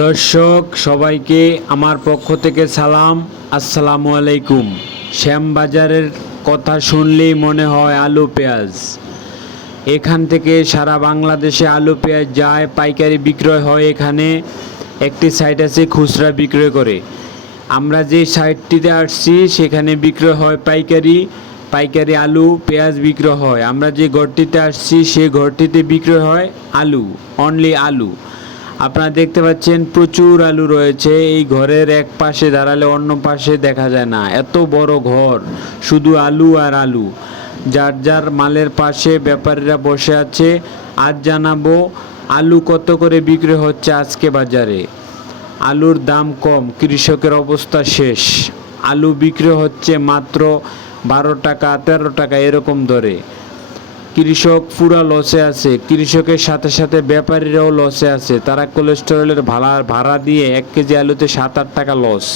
দর্শক, সবাইকে আমার পক্ষ থেকে সালাম। আসসালামু আলাইকুম। শ্যামবাজারের কথা শুনলেই মনে হয় আলু পেঁয়াজ। এখান থেকে সারা বাংলাদেশে আলু পেঁয়াজ যায়, পাইকারি বিক্রয় হয় এখানে। একটি সাইট আছে খুচরা বিক্রয় করে। আমরা যে সাইটটিতে আসছি, সেখানে বিক্রয় হয় পাইকারি। পাইকারি আলু, পেঁয়াজ বিক্রয় হয়। আমরা যে ঘরটিতে আসছি সেই ঘরটিতে বিক্রয় হয় আলু অনলি আলু। আপনারা দেখতে পাচ্ছেন প্রচুর আলু রয়েছে। এই ঘরের এক পাশে দাঁড়ালে অন্য পাশে দেখা যায় না। এত বড় ঘর, শুধু আলু আর আলু। যার যার মালের পাশে ব্যাপারীরা বসে আছে। আজ জানাব আলু কত করে বিক্রি হচ্ছে আজকে বাজারে। আলুর দাম কম, কৃষকের অবস্থা শেষ। আলু বিক্রি হচ্ছে মাত্র বারো টাকা, তেরো টাকা এরকম দরে। কৃষক পুরা লসে আছে। কৃষকের সাথে সাথে ব্যাপারীরাও লসে আছে। তারা কোলেস্টেরলের ভাড়া ভাড়া দিয়ে এক কেজি আলুতে সাত আট টাকা লস